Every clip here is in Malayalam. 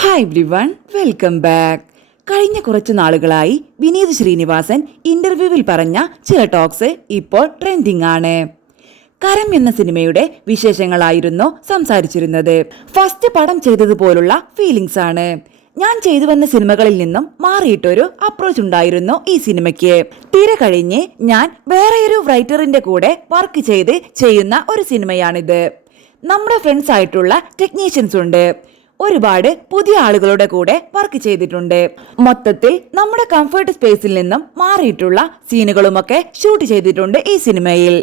Hi everyone, welcome back. കഴിഞ്ഞ കുറച്ചു നാളുകളായി വിനീത് ശ്രീനിവാസൻ ഇന്റർവ്യൂവിൽ പറഞ്ഞ ചില ടോക്സ് ഇപ്പോൾ ട്രെൻഡിങ് ആണ്. കരം എന്ന സിനിമയുടെ വിശേഷങ്ങളായിരുന്നു സംസാരിച്ചിരുന്നത്. ഫസ്റ്റ് പടം ചെയ്തതുപോലുള്ള ഫീലിങ്സ് ആണ്. ഞാൻ ചെയ്തു വന്ന സിനിമകളിൽ നിന്നും മാറിയിട്ടൊരു അപ്രോച്ച് ഉണ്ടായിരുന്നു ഈ സിനിമയ്ക്ക്. തിര കഴിഞ്ഞ് ഞാൻ വേറെയൊരു റൈറ്ററിന്റെ കൂടെ വർക്ക് ചെയ്യുന്ന ഒരു സിനിമയാണിത്. നമ്മുടെ ഫ്രണ്ട്സ് ആയിട്ടുള്ള ടെക്നീഷ്യൻസ് ഉണ്ട്. ഒരുപാട് പുതിയ ആളുകളുടെ കൂടെ വർക്ക് ചെയ്തിട്ടുണ്ട്. മൊത്തത്തിൽ നമ്മുടെ കംഫർട്ട് സ്പേസിൽ നിന്നും മാറിയിട്ടുള്ള സീനുകളുമൊക്കെ ഷൂട്ട് ചെയ്തിട്ടുണ്ട് ഈ സിനിമയിൽ.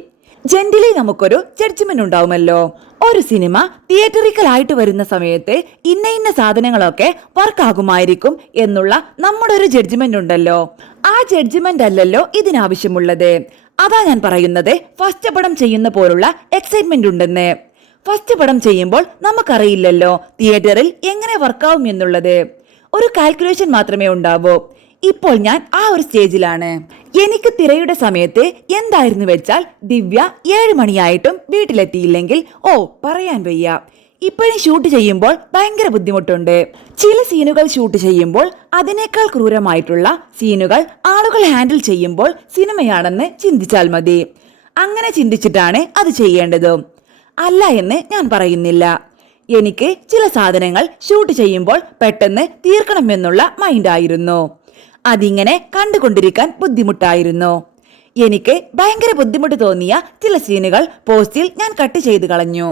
ജെന്റിലി നമുക്കൊരു ജഡ്ജ്മെന്റ് ഉണ്ടാവുമല്ലോ. ഒരു സിനിമ തിയേറ്ററിക്കൽ ആയിട്ട് വരുന്ന സമയത്ത് ഇന്ന സാധനങ്ങളൊക്കെ വർക്കാകുമായിരിക്കും എന്നുള്ള നമ്മുടെ ഒരു ജഡ്ജ്മെന്റ് ഉണ്ടല്ലോ. ആ ജഡ്ജ്മെന്റ് അല്ലല്ലോ ഇതിനാവശ്യമുള്ളത്. അതാ ഞാൻ പറയുന്നത്, ഫസ്റ്റ് പടം ചെയ്യുന്ന പോലുള്ള എക്സൈറ്റ്മെന്റ് ഉണ്ടെന്ന്. ഫസ്റ്റ് പടം ചെയ്യുമ്പോൾ നമുക്കറിയില്ലല്ലോ തിയേറ്ററിൽ എങ്ങനെ വർക്കാവും എന്നുള്ളത്. ഒരു കാൽക്കുലേഷൻ മാത്രമേ ഉണ്ടാവൂ. ഇപ്പോൾ ഞാൻ ആ ഒരു സ്റ്റേജിലാണ്. എനിക്ക് തിരയുടെ സമയത്ത് എന്തായിരുന്നു വെച്ചാൽ, ദിവ്യ 7 മണിയായിട്ടും വീട്ടിലെത്തിയില്ലെങ്കിൽ പറയാൻ വയ്യ. ഇപ്പോഴും ഷൂട്ട് ചെയ്യുമ്പോൾ ഭയങ്കര ബുദ്ധിമുട്ടുണ്ട്. ചില സീനുകൾ ഷൂട്ട് ചെയ്യുമ്പോൾ അതിനേക്കാൾ ക്രൂരമായിട്ടുള്ള സീനുകൾ ആളുകൾ ഹാൻഡിൽ ചെയ്യുമ്പോൾ സിനിമയാണെന്ന് ചിന്തിച്ചാൽ മതി. അങ്ങനെ ചിന്തിച്ചിട്ടാണ് അത് ചെയ്യേണ്ടത്, അല്ല എന്ന് ഞാൻ പറയുന്നില്ല. എനിക്ക് ചില സാധനങ്ങൾ ഷൂട്ട് ചെയ്യുമ്പോൾ പെട്ടെന്ന് തീർക്കണമെന്നുള്ള മൈൻഡായിരുന്നു. അതിങ്ങനെ കണ്ടുകൊണ്ടിരിക്കാൻ ബുദ്ധിമുട്ടായിരുന്നു. എനിക്ക് ഭയങ്കര ബുദ്ധിമുട്ട് തോന്നിയ ചില സീനുകൾ പോസ്റ്റിൽ ഞാൻ കട്ട് ചെയ്ത് കളഞ്ഞു.